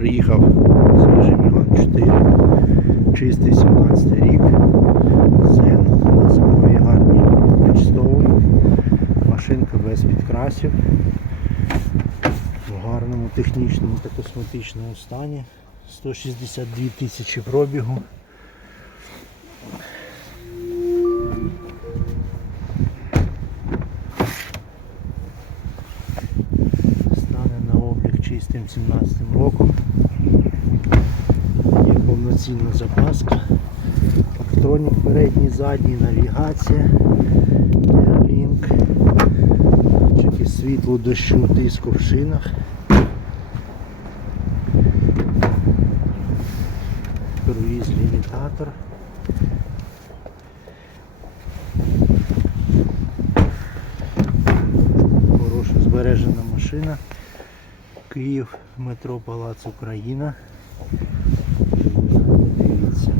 Приїхав свіжий Міган 4, чистий 17 рік. Зен на зимовій гарній Bridgestone. Машинка без підкрасів. В гарному технічному та косметичному стані. 162 тисячі пробігу. Стане на облік чистим 17 роком. Повноцінна запаска. Електронік передній, задній, навігація, Airlink, датчики світлу, дощу, тиску в шинах. Круїз лімітатор. Хороша збережена машина. Київ, метро Палац Україна. Дивіться.